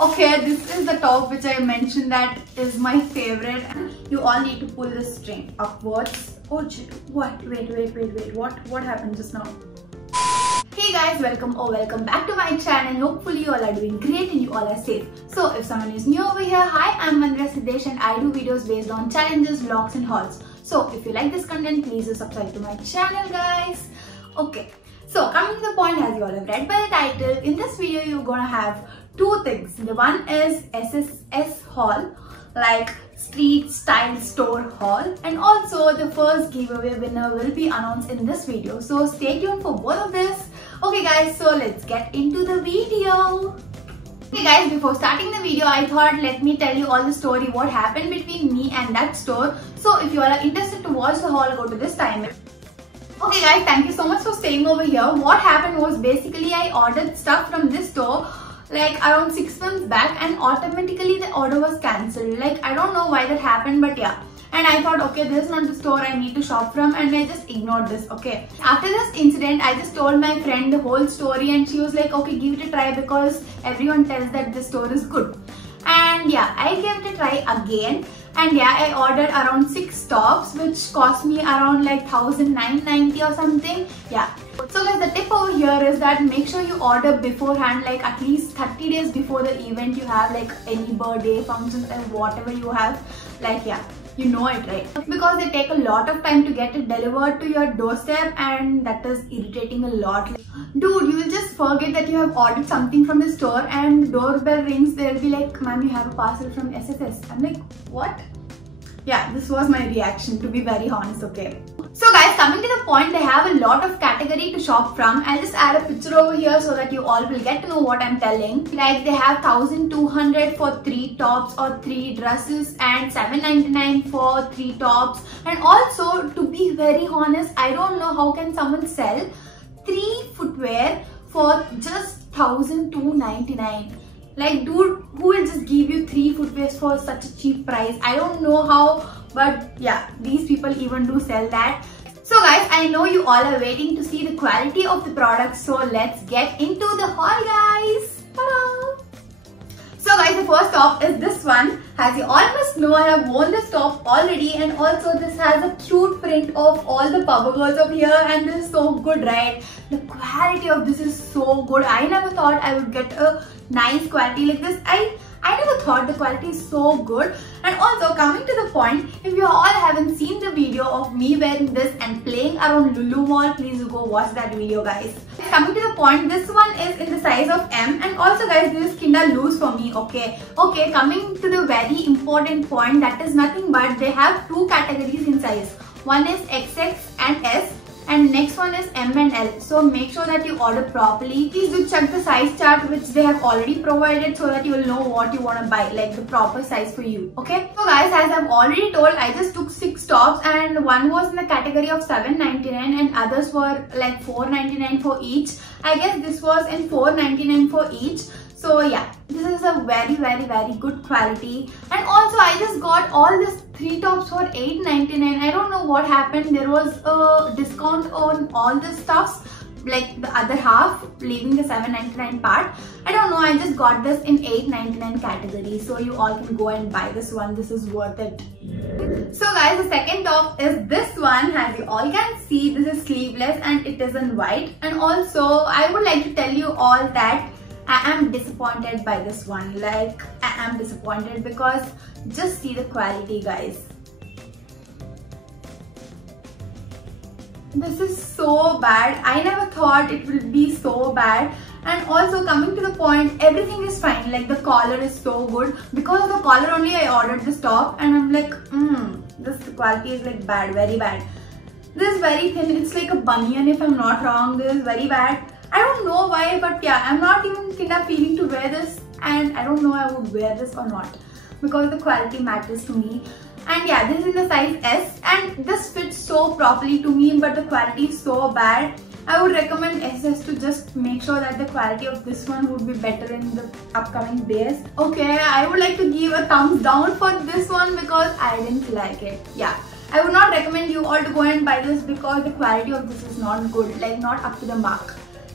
Okay, this is the top which I mentioned that is my favorite. You all need to pull the string upwards. Oh shit, what? Wait. What happened just now? Hey guys, welcome back to my channel. Hopefully you all are doing great and you all are safe. So if someone is new over here, hi, I'm Mandra Siddesh and I do videos based on challenges, vlogs and hauls. So if you like this content, please do subscribe to my channel guys. Okay, so coming to the point, as you all have read by the title, in this video you're gonna have two things. The one is SSS haul, like street style store haul, and also the first giveaway winner will be announced in this video. So stay tuned for both of this. Okay guys, so let's get into the video. Okay guys, before starting the video, I thought let me tell you all the story what happened between me and that store. So if you all are interested to watch the haul, go to this time. Okay guys, thank you so much for staying over here. What happened was basically I ordered stuff from this store like around 6 months back and automatically the order was cancelled. Like I don't know why that happened, but yeah. And I thought, okay, this is not the store I need to shop from, and I just ignored this, okay. After this incident, I just told my friend the whole story and she was like, okay, give it a try because everyone tells that this store is good. And yeah, I gave it a try again. And yeah, I ordered around 6 tops which cost me around like 1,990 or something. Yeah. So guys, the tip over here is that make sure you order beforehand, like at least 30 days before the event you have, like any birthday, functions and whatever you have. Like yeah, you know it, right? Because they take a lot of time to get it delivered to your doorstep and that is irritating a lot. Dude, you will just forget that you have ordered something from the store and the doorbell rings, they'll be like, ma'am, you have a parcel from SSS. I'm like, what? Yeah, this was my reaction, to be very honest, okay. So guys, coming to the point, they have a lot of category to shop from. I'll just add a picture over here so that you all will get to know what I'm telling. Like they have 1,200 for 3 tops or 3 dresses and 799 for 3 tops. And also, to be very honest, I don't know how can someone sell 3 footwear for just 1,299. Like dude, who will just give you 3 footwears for such a cheap price? I don't know how, but yeah, these people even do sell that. So guys, I know you all are waiting to see the quality of the product, so let's get into the haul guys. Ta-da! So guys, the first top is this one. As you all must know, I have worn this top already, and also this has a cute print of all the Power Girls over here, and this is so good, right? The quality of this is so good. I never thought I would get a nice quality like this. I never thought the quality is so good. And also coming to the point, if you all haven't seen the video of me wearing this and playing around Lulu Mall, please do go watch that video guys. Coming to the point, this one is in the size of M, and also guys, this is kinda loose for me, okay. Okay, coming to the very important point, that is nothing but they have 2 categories in size. One is XX and S, and next one is M and L. So make sure that you order properly. Please do check the size chart which they have already provided so that you will know what you want to buy, like the proper size for you, okay. So guys, as I've already told, I just took 6 tops and one was in the category of 799 and others were like 499 for each. I guess this was in 499 for each. So yeah, this is a very good quality. And also I just got all these 3 tops for 899. I don't know what happened. There was a discount on all the stuffs, like the other half, leaving the 799 part. I don't know, I just got this in 899 category. So you all can go and buy this one. This is worth it. So guys, the second top is this one. As you all can see, this is sleeveless and it is in white. And also I would like to tell you all that I am disappointed by this one. Like I am disappointed because just see the quality guys. This is so bad. I never thought it would be so bad. And also coming to the point, everything is fine. Like the collar is so good. Because of the collar only I ordered this top, and I'm like, this quality is like bad, very bad. This is very thin. It's like a bunion if I'm not wrong. This is very bad. I don't know why, but yeah, I'm not even kinda feeling to wear this, and I don't know I would wear this or not because the quality matters to me. And yeah, this is in the size S and this fits so properly to me, but the quality is so bad. I would recommend SS to just make sure that the quality of this one would be better in the upcoming days. Okay, I would like to give a thumbs down for this one because I didn't like it. Yeah, I would not recommend you all to go and buy this because the quality of this is not good, like not up to the mark.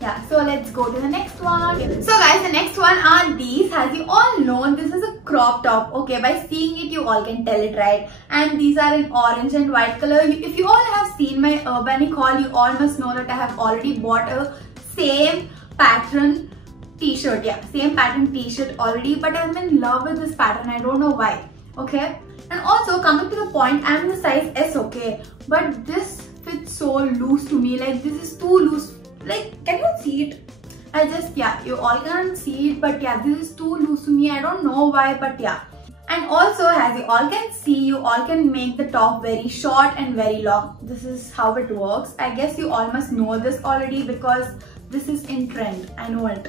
Yeah, so let's go to the next one. So guys, the next one are these. As you all know, this is a crop top. Okay, by seeing it, you all can tell it, right? And these are in orange and white color. If you all have seen my Urbanic haul, you all must know that I have already bought a same pattern t-shirt. Yeah, same pattern t-shirt already, but I'm in love with this pattern. I don't know why. Okay, and also coming to the point, I'm in the size S. Okay, but this fits so loose to me. Like, this is too loose. Like, can you see it? Yeah, you all can't see it, but yeah, this is too loose to me. I don't know why, but yeah. And also, as you all can see, you all can make the top very short and very long. This is how it works. I guess you all must know this already because this is in trend. I know it.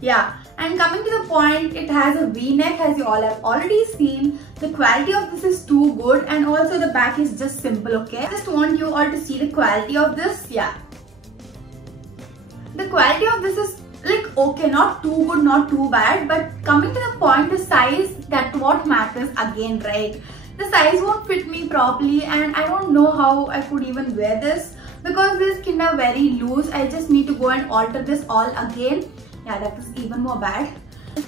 Yeah, and coming to the point, it has a V-neck, as you all have already seen. The quality of this is too good, and also the back is just simple, okay? I just want you all to see the quality of this. Yeah, the quality of this is like okay, not too good, not too bad, but coming to the point, the size, that what matters again, right? The size won't fit me properly, and I don't know how I could even wear this because this skin are very loose. I just need to go and alter this all again. Yeah, that is even more bad.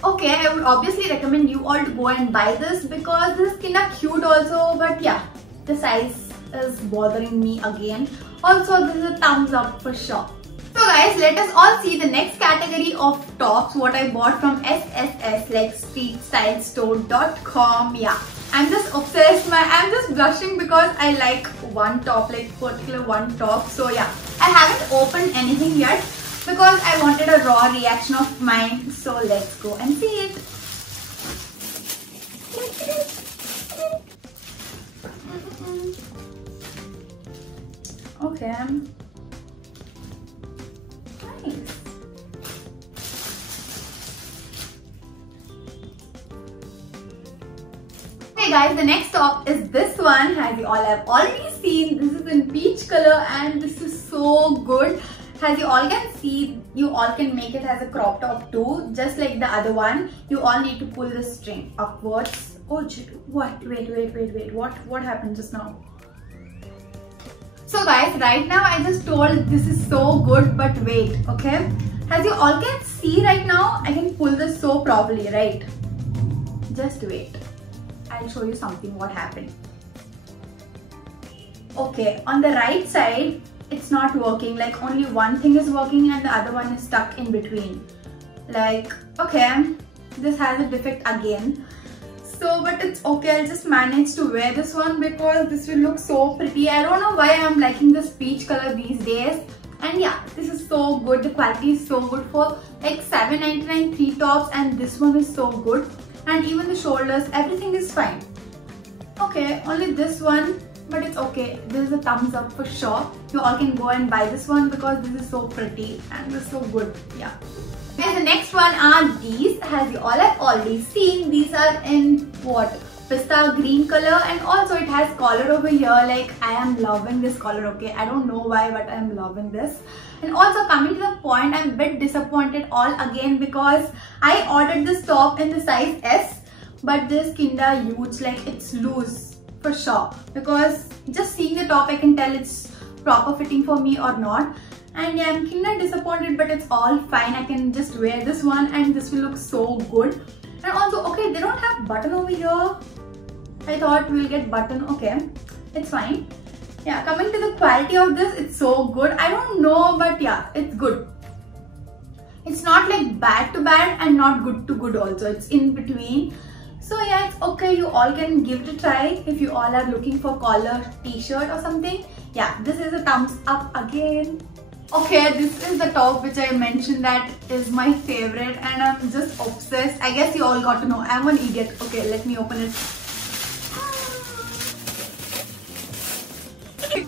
Okay, I would obviously recommend you all to go and buy this because this skin are cute also, but yeah, the size is bothering me again. Also, this is a thumbs up for sure. So guys, let us all see the next category of tops what I bought from SSS, like streetstylestore.com. Yeah, I'm just obsessed. I'm just blushing because I like one top, like particular one top. So yeah, I haven't opened anything yet because I wanted a raw reaction of mine. So let's go and see it. Okay. Hey guys, the next top is this one. As you all have already seen, this is in peach color and this is so good. As you all can see, you all can make it as a crop top too, just like the other one. You all need to pull the string upwards. Oh, what? Wait. What happened just now? So guys, right now I just told this is so good, but wait, okay? As you all can see right now, I can pull this so properly, right? Just wait. I'll show you something what happened. Okay, on the right side, it's not working. Like, only one thing is working and the other one is stuck in between. Like, okay, this has a defect again. So, but it's okay, I'll just manage to wear this one because this will look so pretty. I don't know why I'm liking this peach color these days. And yeah, this is so good. The quality is so good for like $7.99 3 tops, and this one is so good. And even the shoulders, everything is fine. Okay, only this one, but it's okay. This is a thumbs up for sure. You all can go and buy this one because this is so pretty and this is so good. Yeah. And the next one are these. As you all have already seen, these are in what? Pista green color, and also it has collar over here. Like, I am loving this color, okay? I don't know why, but I am loving this. And also coming to the point, I'm a bit disappointed all again because I ordered this top in the size S, but this kinda huge, like it's loose for sure. Because just seeing the top, I can tell it's proper fitting for me or not. And yeah, I'm kinda disappointed, but it's all fine. I can just wear this one and this will look so good. And also, okay, they don't have button over here. I thought we'll get button. Okay, it's fine. Yeah, coming to the quality of this, it's so good. I don't know, but yeah, it's good. It's not like bad to bad and not good to good also. It's in between. So yeah, it's okay. You all can give it a try if you all are looking for collar t-shirt or something. Yeah, this is a thumbs up again. Okay, this is the top which I mentioned that is my favorite and I'm just obsessed. I guess you all got to know. I'm an idiot. Okay, let me open it.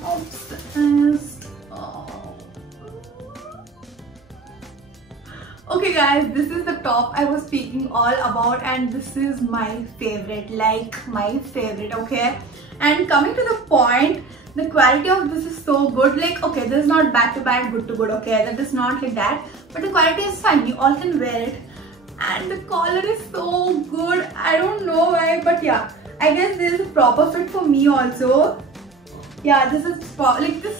Obsessed. Oh. Okay guys, this is the top I was speaking all about and this is my favorite, like my favorite, okay? And coming to the point, the quality of this is so good. Like, okay, this is not bad to bad, good to good, okay? That is not like that. But the quality is fine. You all can wear it. And the collar is so good. I don't know why, but yeah. I guess this is a proper fit for me also. Yeah, this is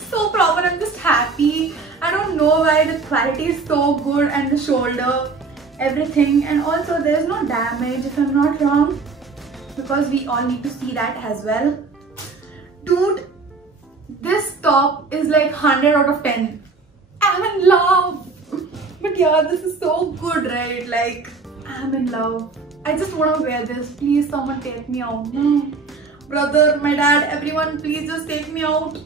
so proper. I'm just happy. I don't know why the quality is so good, and the shoulder, everything, and also there's no damage if I'm not wrong, because we all need to see that as well. Dude, this top is like 100 out of 10. I'm in love. But yeah, this is so good, right? Like, I'm in love. I just want to wear this. Please, someone take me out. Brother, my dad, everyone, please just take me out.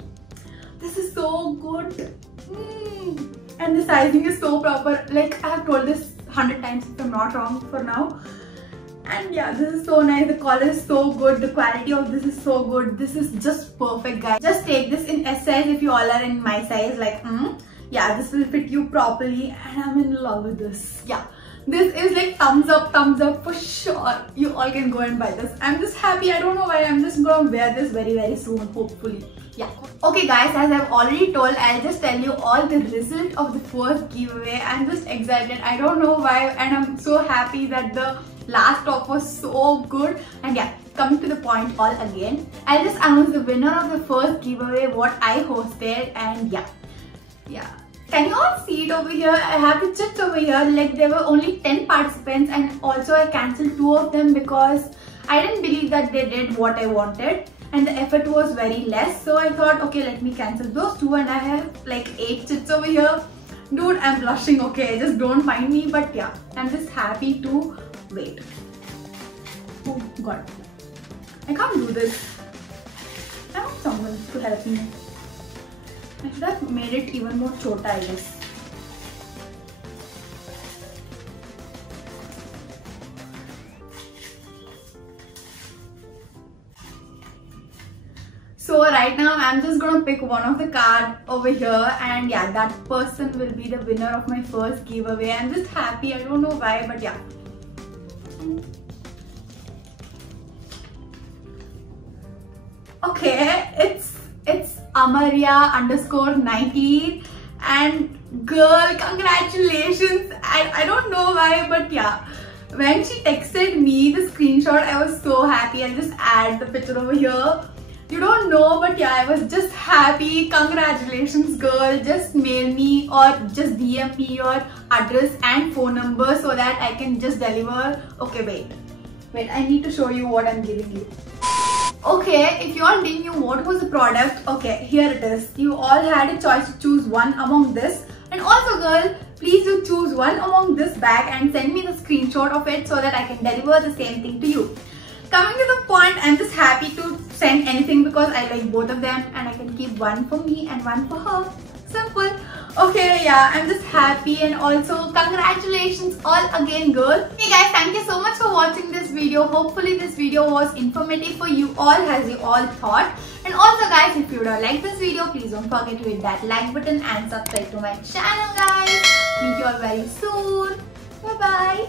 This is so good. And the sizing is so proper. Like, I have told this 100 times if I'm not wrong for now. And yeah, this is so nice. The color is so good. The quality of this is so good. This is just perfect, guys. Just take this in S size if you all are in my size. Like, yeah, this will fit you properly. And I'm in love with this. Yeah, this is like thumbs up for sure. You all can go and buy this. I'm just happy. I don't know why. I'm just gonna wear this very, very soon, hopefully. Yeah. Okay guys, as I've already told, I'll just tell you all the result of the first giveaway. I'm just excited. I don't know why, and I'm so happy that the last top was so good. And yeah, coming to the point all again, I'll just announce the winner of the first giveaway what I hosted. And yeah. Can you all see it over here? I have the chits over here. Like, there were only 10 participants, and also I cancelled 2 of them because I didn't believe that they did what I wanted. And the effort was very less, so I thought, okay, let me cancel those 2, and I have like 8 chits over here. Dude, I'm blushing, okay, just don't mind me, but yeah, I'm just happy to wait. Oh god, I can't do this. I want someone to help me. I should have made it even more chota, I guess. So right now I'm just gonna pick one of the cards over here, and yeah, that person will be the winner of my first giveaway. I'm just happy. I don't know why, but yeah. Okay, it's Amarya_90, and girl, congratulations. I don't know why, but yeah. When she texted me the screenshot, I was so happy. I'll just add the picture over here. You don't know, but yeah, I was just happy. Congratulations, girl. Just mail me or just DM me your address and phone number so that I can just deliver. Okay, wait, I need to show you what I'm giving you. Okay, if you all didn't know what was the product, okay, here it is. You all had a choice to choose one among this. And also, girl, please do choose one among this bag and send me the screenshot of it so that I can deliver the same thing to you. Coming to the point, I'm just happy to send anything because I like both of them, and I can keep one for me and one for her. Simple. Okay, yeah, I'm just happy, and also congratulations all again, girl. Hey guys, thank you so much for watching this video. Hopefully this video was informative for you all as you all thought. And also guys, if you would have liked this video, please don't forget to hit that like button and subscribe to my channel, guys. Meet you all very soon. Bye bye.